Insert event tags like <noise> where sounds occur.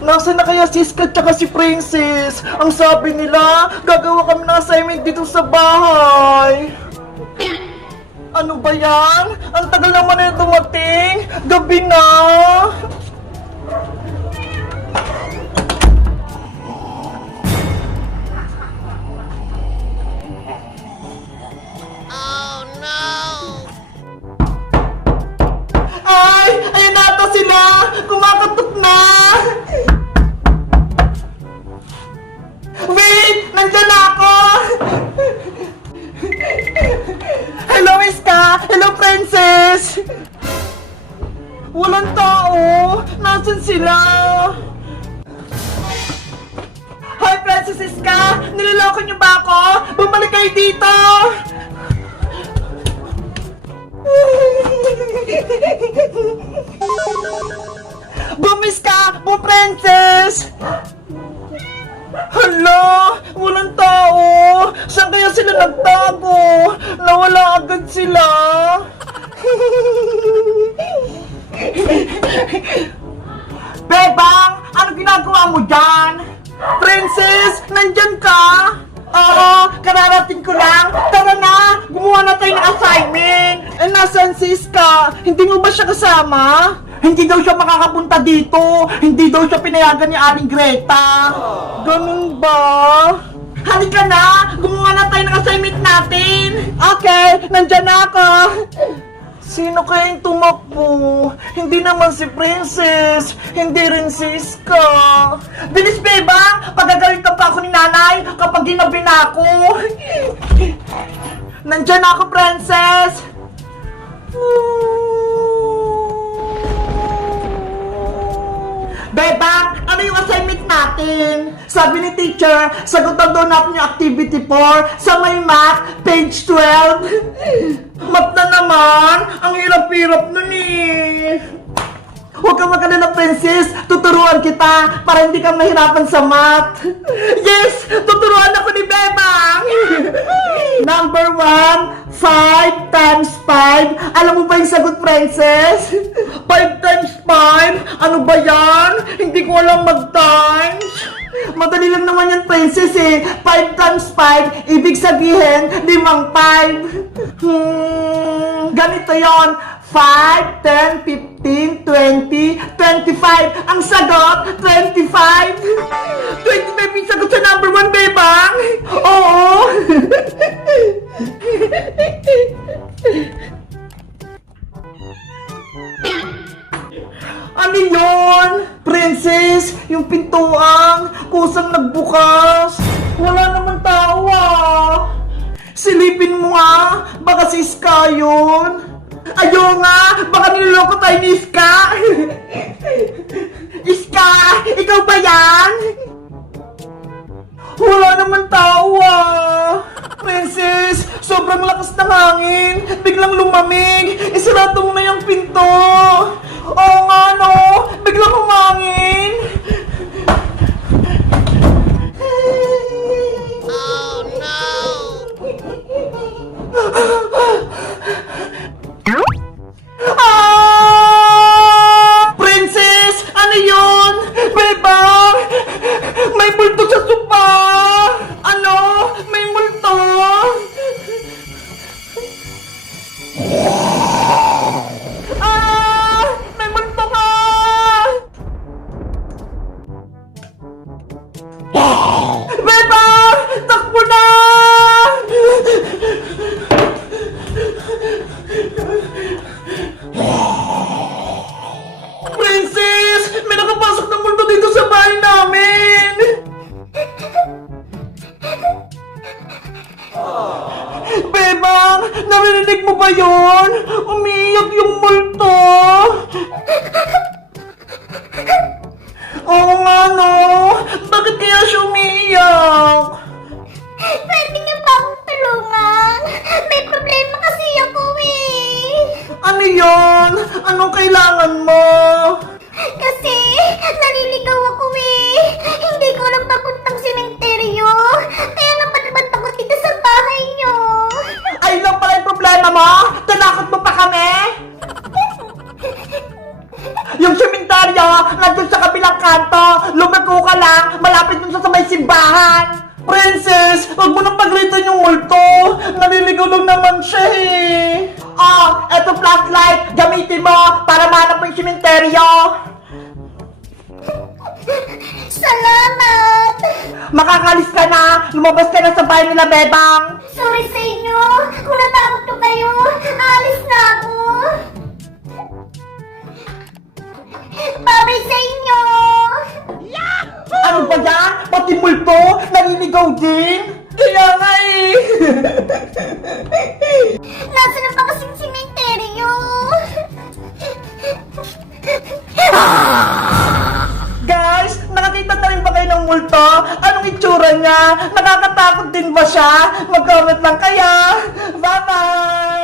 Nasaan na kaya si Iska tsaka si Princess? Ang sabi nila, gagawa kami ng assignment dito sa bahay. Ano ba yan? Ang tagal naman na dumating. Gabi na. Nandyan na ako! Hello, Iska! Hello, Princess! Walang tao! Nasaan sila? Hi, Princess Iska! Niloloko niyo ba ako? Bumalik kayo dito! Nagtago? Nawala agad sila! Bebang! Ano ginagawa mo dyan? Princess! Nandyan ka? Oo, kararating ko lang. Tara na, gumawa na tayo ng assignment. Eh, nasan si Iska? Hindi mo ba siya kasama? Hindi daw siya makakapunta dito. Hindi daw siya pinayagan ni Aling Greta. Ganun ba? Halika na! Gumawa na tayo ng assignment natin! Okay, nandyan na ako! Sino kaya yung tumakbo? Hindi naman si Princess. Hindi rin si Iska. Bilis, Bebang! Pagagalitan pa ako ni nanay kapag ginabi na ako. Nandyan ako, Princess! Bebang, natin? Sabi ni teacher, sagutan daw natin yung activity 4 sa may math, page 12. <laughs> Math na naman, ang hirap-hirap nun eh. Huwag kang magkalala, princess. Tuturuan kita para hindi ka mahirapan sa math. <laughs> Yes! Tuturuan ako ni Bebang! <laughs> Number one, 5 times 5. Alam mo ba yung sagot, princess? <laughs> 5 times 5? Ano ba yan? Hindi ko alam mag-times. Madali lang naman yan, princess eh. 5 times 5, ibig sabihin, limang 5. Hmm, ganito yon 5, 10, 15, 20, 25. Ang sagot, 25. 25 ano yun? Princess, yung pintuan, kusang nagbukas. Wala naman tao ah. Silipin mo nga, baka si Iska yun. Ayaw nga, baka niloloko tayo ni Iska. <laughs> Iska, ikaw ba yan? Wala naman tao ah. Princess, sobrang lakas ng hangin. Biglang lumamig. Isarado mo na yung pinto. Oo nga no, biglang humangin. Narinig mo ba yon? Umiiyak yung multo! Oo nga no! Bakit kaya siya umiiyak? Pwede niyo ba akong tulungan? May problema kasi ako eh. Ano yon? Anong kailangan mo? Kanto. lumako ka lang, malapit dun sa sabay simbahan. Princess, huwag mo nang pagritan yung multo. Naliligaw lang naman siya eh. Oh, eto flashlight, gamitin mo para mahanap mo yung simenteryo. Salamat! Makakalis ka na, lumabas ka na sa bahay nila, Bebang. Sorry sa inyo! Naliligaw din. Kaya nga eh. <laughs> Nasaan na ba kasing simenteryo? Guys, nakakita na rin ba kayo ng multo? Anong itsura niya? Nakakatakot din ba siya? Mag-comment lang kaya. Bye-bye!